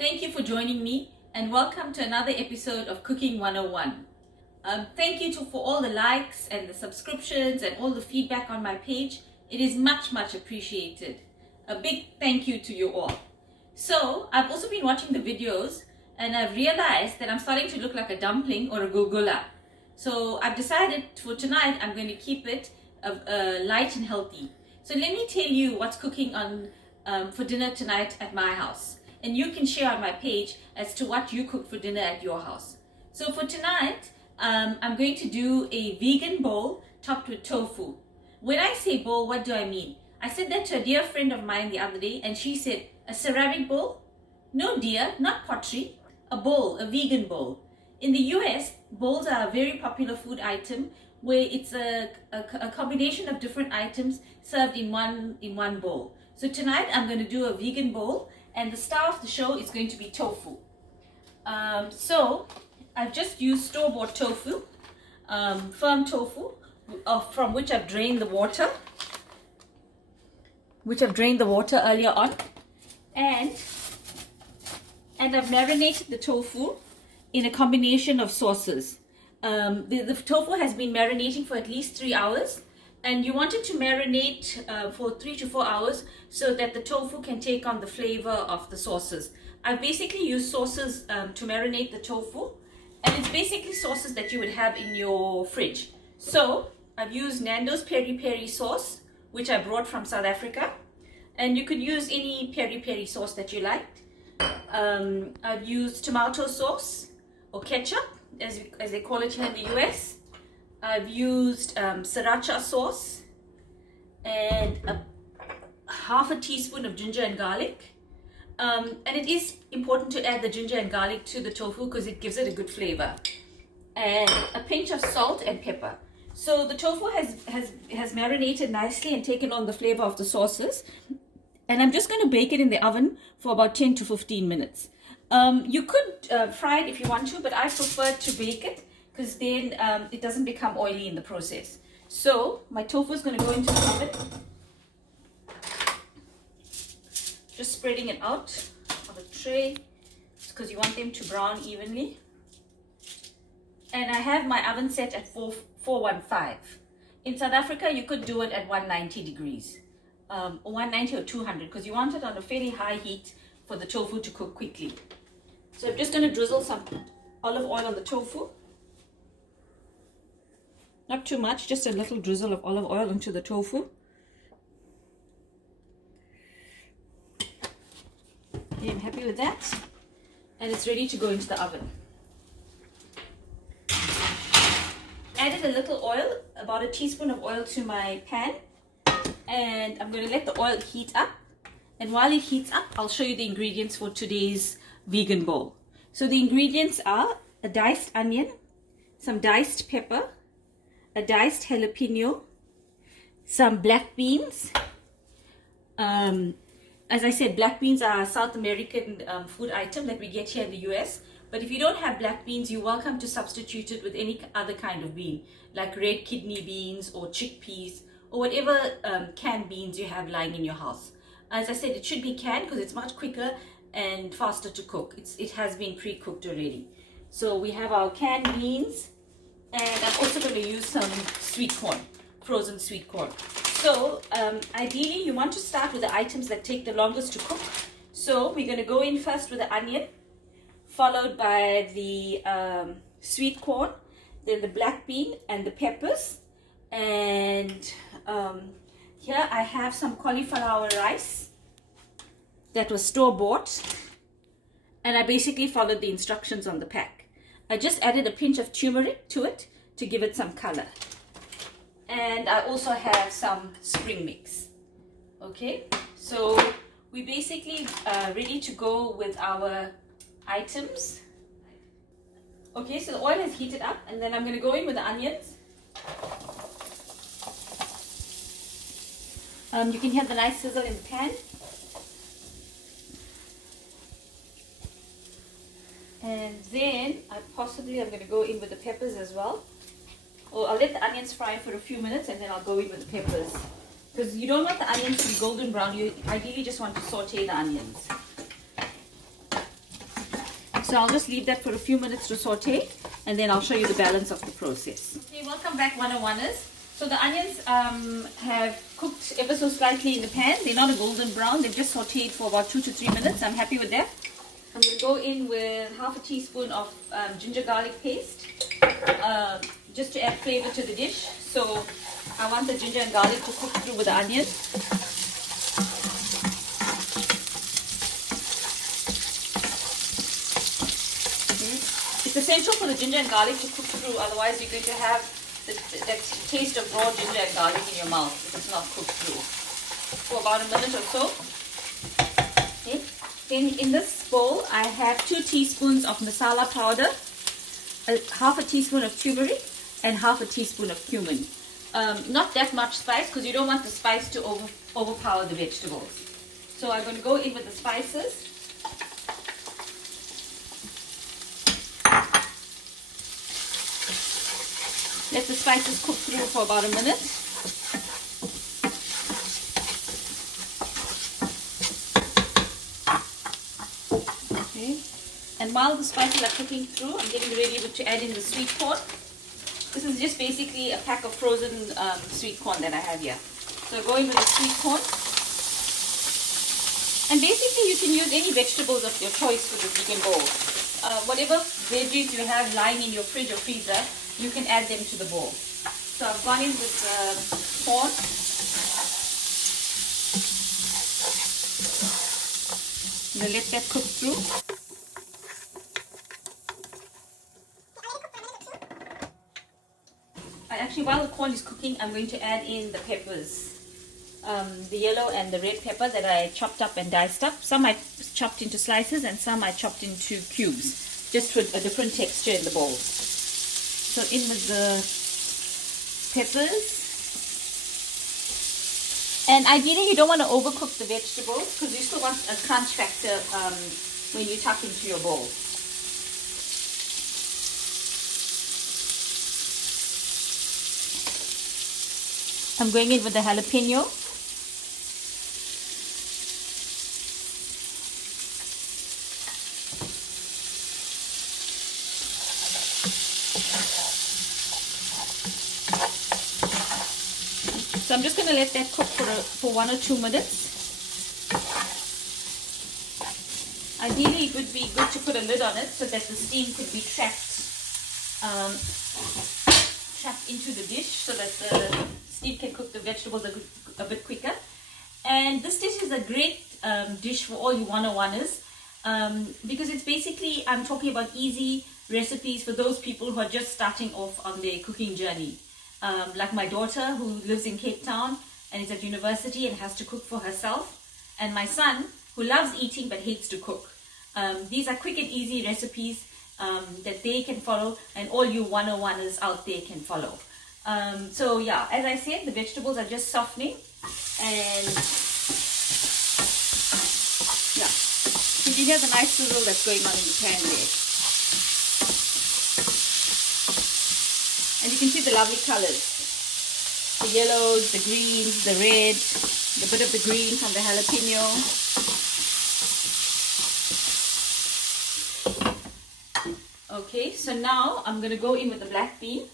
Thank you for joining me and welcome to another episode of Cooking 101. Thank you for all the likes and the subscriptions and all the feedback on my page. It is much appreciated. A big thank you to you all. So I've also been watching the videos and I've realized that I'm starting to look like a dumpling or a gulgula. So I've decided for tonight I'm going to keep it light and healthy. So let me tell you what's cooking for dinner tonight at my house. And you can share on my page as to what you cook for dinner at your house. So for tonight, I'm going to do a vegan bowl topped with tofu. When I say bowl, what do I mean? I said that to a dear friend of mine the other day and she said, a ceramic bowl? No dear, not pottery. A bowl, a vegan bowl. In the US, bowls are a very popular food item where it's a combination of different items served in one bowl. So tonight I'm going to do a vegan bowl and the star of the show is going to be tofu. So I've just used store-bought tofu, firm tofu, from which I've drained the water, earlier on, and I've marinated the tofu in a combination of sauces. The tofu has been marinating for at least 3 hours, and you want it to marinate for 3 to 4 hours so that the tofu can take on the flavor of the sauces. I've basically used sauces to marinate the tofu, and it's basically sauces that you would have in your fridge. So I've used Nando's peri peri sauce, which I brought from South Africa, and you could use any peri peri sauce that you liked. I've used tomato sauce or ketchup, as they call it here in the US. I've used sriracha sauce and half a teaspoon of ginger and garlic. And it is important to add the ginger and garlic to the tofu because it gives it a good flavor. And a pinch of salt and pepper. So the tofu has marinated nicely and taken on the flavor of the sauces. And I'm just going to bake it in the oven for about 10 to 15 minutes. You could fry it if you want to, but I prefer to bake it because then it doesn't become oily in the process. So my tofu is going to go into the oven. Just spreading it out on a tray because you want them to brown evenly. And I have my oven set at 415. In South Africa, you could do it at 190 degrees. 190 or 200 because you want it on a fairly high heat for the tofu to cook quickly. So I'm just going to drizzle some olive oil on the tofu. Not too much, just a little drizzle of olive oil into the tofu. Okay, I'm happy with that. And it's ready to go into the oven. Added a little oil, about a teaspoon of oil to my pan. And I'm going to let the oil heat up. And while it heats up, I'll show you the ingredients for today's vegan bowl. So the ingredients are a diced onion, some diced pepper, a diced jalapeno, some black beans. As I said, black beans are a South American food item that we get here in the US. But if you don't have black beans, you're welcome to substitute it with any other kind of bean, like red kidney beans or chickpeas or whatever canned beans you have lying in your house. As I said, it should be canned because it's much quicker and faster to cook. It has been pre-cooked already. So we have our canned beans, and I'm also going to use some sweet corn, frozen sweet corn. So ideally you want to start with the items that take the longest to cook. So we're going to go in first with the onion, followed by the sweet corn, then the black bean and the peppers. And here I have some cauliflower rice that was store-bought, and I basically followed the instructions on the pack. I just added a pinch of turmeric to it to give it some color. And I also have some spring mix. Okay, so we basically ready to go with our items. Okay, so the oil has heated up, and then I'm going to go in with the onions. You can hear the nice sizzle in the pan. And then I'm going to go in with the peppers as well. Or I'll let the onions fry for a few minutes and then I'll go in with the peppers. Because you don't want the onions to be golden brown, you ideally just want to saute the onions. So I'll just leave that for a few minutes to saute, and then I'll show you the balance of the process. Okay, welcome back 101ers. So the onions have cooked ever so slightly in the pan. They're not a golden brown, they've just sauteed for about 2 to 3 minutes. I'm happy with that. I'm going to go in with half a teaspoon of ginger garlic paste, just to add flavor to the dish. So I want the ginger and garlic to cook through with the onion. It's essential for the ginger and garlic to cook through, otherwise you're going to have that taste of raw ginger and garlic in your mouth if it's not cooked through. For about a minute or so. Okay. Then in this bowl I have 2 teaspoons of masala powder, half a teaspoon of turmeric, and half a teaspoon of cumin. Not that much spice because you don't want the spice to overpower the vegetables. So I'm going to go in with the spices. Let the spices cook through for about a minute. Okay. And while the spices are cooking through, I'm getting ready to add in the sweet corn. This is just basically a pack of frozen sweet corn that I have here. So go in with the sweet corn. And basically you can use any vegetables of your choice for this vegan bowl. Whatever veggies you have lying in your fridge or freezer, you can add them to the bowl. So I've gone in with corn. I'm going to let that cook through. Actually, while the corn is cooking, I'm going to add in the peppers. The yellow and the red pepper that I chopped up and diced up. Some I chopped into slices and some I chopped into cubes, just for a different texture in the bowl. So in with the peppers. And ideally you don't want to overcook the vegetables because you still want a crunch factor when you tuck into your bowl. I'm going in with the jalapeno. So I'm just going to let that cook for 1 or 2 minutes. Ideally it would be good to put a lid on it so that the steam could be trapped into the dish so that the steam can cook the vegetables a bit quicker. And this dish is a great dish for all you 101ers because it's basically, I'm talking about easy recipes for those people who are just starting off on their cooking journey. Like my daughter who lives in Cape Town and is at university and has to cook for herself, and my son who loves eating but hates to cook. These are quick and easy recipes that they can follow, and all you 101ers out there can follow. So yeah, as I said, the vegetables are just softening, and yeah, you can hear the nice sizzle that's going on in the pan there. And you can see the lovely colors. The yellows, the greens, the red, the bit of the green from the jalapeno. Okay, so now I'm going to go in with the black bean.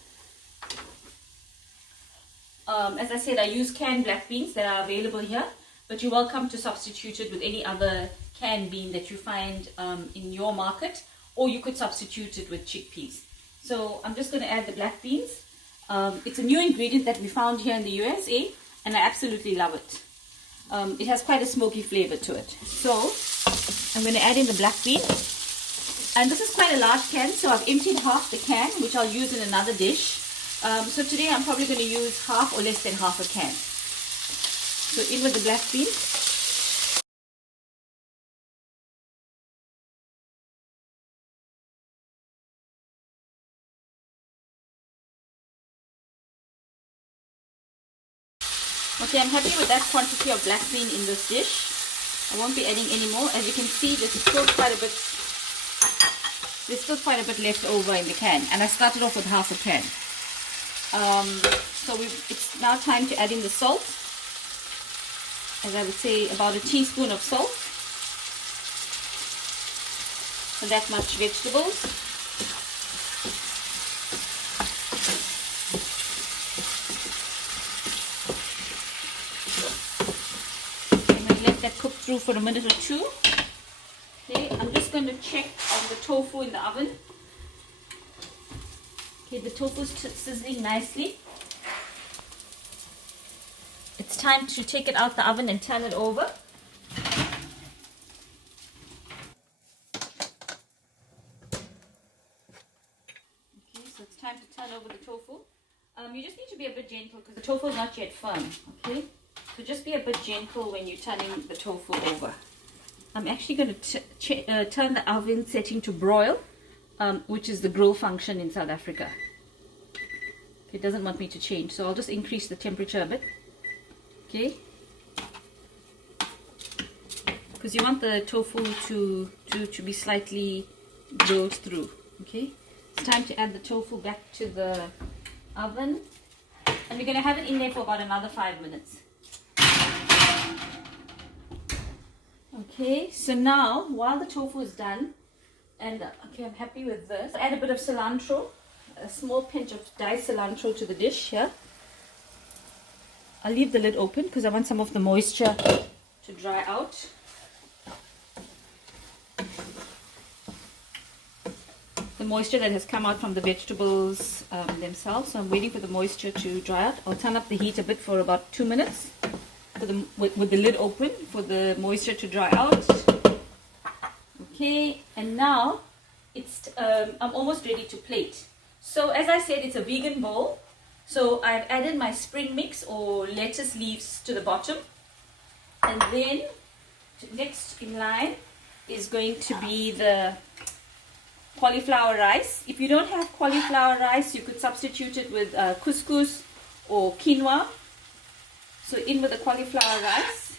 As I said, I use canned black beans that are available here, but you're welcome to substitute it with any other canned bean that you find in your market, or you could substitute it with chickpeas. So I'm just going to add the black beans. It's a new ingredient that we found here in the USA, and I absolutely love it. It has quite a smoky flavor to it. So I'm going to add in the black bean. And this is quite a large can, so I've emptied half the can, which I'll use in another dish. So today I'm probably going to use half or less than half a can. So in with the black bean. Okay, I'm happy with that quantity of black bean in this dish. I won't be adding any more. As you can see, there's still quite a bit left over in the can, and I started off with half a can. So it's now time to add in the salt. As I would say, about a teaspoon of salt. that much vegetables. I'm going to let that cook through for a minute or two. Okay, I'm just going to check on the tofu in the oven. Okay, the tofu is sizzling nicely. It's time to take it out the oven and turn it over. Okay, so it's time to turn over the tofu. You just need to be a bit gentle because the tofu is not yet firm. Okay, so just be a bit gentle when you're turning the tofu over. I'm actually going to turn the oven setting to broil, which is the grill function in South Africa. It doesn't want me to change, so I'll just increase the temperature a bit. Okay, because you want the tofu to be slightly grilled through. Okay, it's time to add the tofu back to the oven, and we're going to have it in there for about another 5 minutes. Okay, so now while the tofu is done, and okay, I'm happy with this, add a bit of cilantro, a small pinch of diced cilantro to the dish here. I'll leave the lid open because I want some of the moisture to dry out. The moisture that has come out from the vegetables themselves. So I'm waiting for the moisture to dry out. I'll turn up the heat a bit for about 2 minutes with the lid open for the moisture to dry out. Okay, and now it's I'm almost ready to plate. So as I said, it's a vegan bowl. So I've added my spring mix or lettuce leaves to the bottom. And then next in line is going to be the cauliflower rice. If you don't have cauliflower rice, you could substitute it with couscous or quinoa. So in with the cauliflower rice.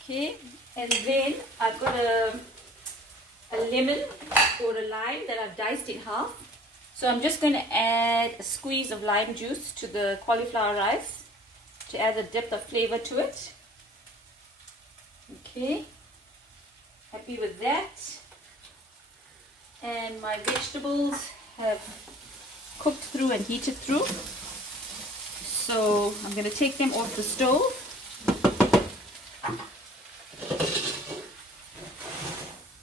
Okay, and then I've got a lemon or a lime that I've diced in half. So I'm just going to add a squeeze of lime juice to the cauliflower rice to add a depth of flavor to it. Okay, happy with that. And my vegetables have cooked through and heated through. So I'm going to take them off the stove.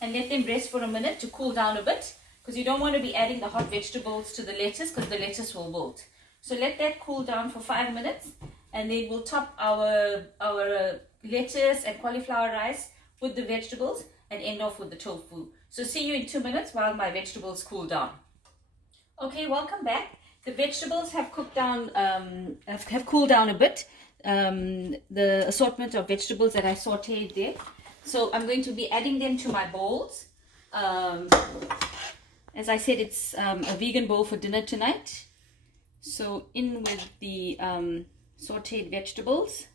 And let them rest for a minute to cool down a bit, because you don't want to be adding the hot vegetables to the lettuce because the lettuce will wilt. So let that cool down for 5 minutes, and then we'll top our lettuce and cauliflower rice with the vegetables and end off with the tofu. So see you in 2 minutes while my vegetables cool down. Okay, welcome back. The vegetables have cooked down, have cooled down a bit. The assortment of vegetables that I sauteed there. So I'm going to be adding them to my bowls. As I said, it's a vegan bowl for dinner tonight. So in with the sauteed vegetables.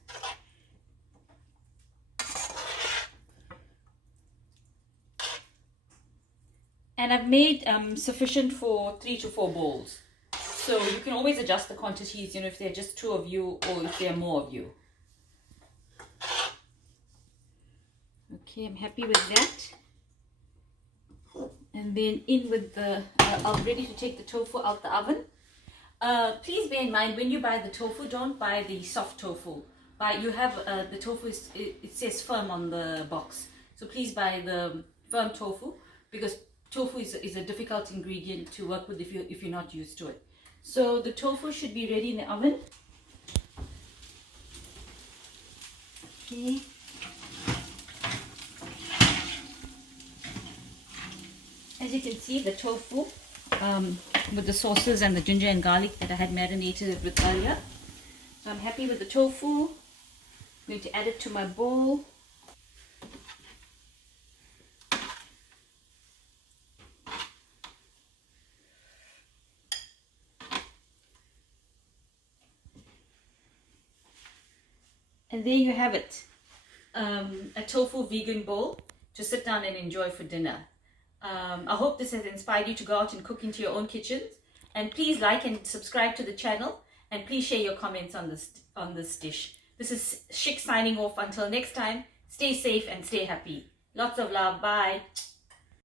And I've made sufficient for 3 to 4 bowls. So you can always adjust the quantities, if there are just 2 of you or if there are more of you. Okay, I'm happy with that. And then in with the, I'm ready to take the tofu out the oven. Please bear in mind, when you buy the tofu, don't buy the soft tofu. You have the tofu, it says firm on the box. So please buy the firm tofu, because tofu is a difficult ingredient to work with if you're not used to it. So the tofu should be ready in the oven. Okay. As you can see, the tofu with the sauces and the ginger and garlic that I had marinated it with earlier. So I'm happy with the tofu. I'm going to add it to my bowl. And there you have it, a tofu vegan bowl to sit down and enjoy for dinner. I hope this has inspired you to go out and cook into your own kitchens. And please like and subscribe to the channel. and please share your comments on this dish. This is Shik signing off. Until next time, stay safe and stay happy. Lots of love. Bye.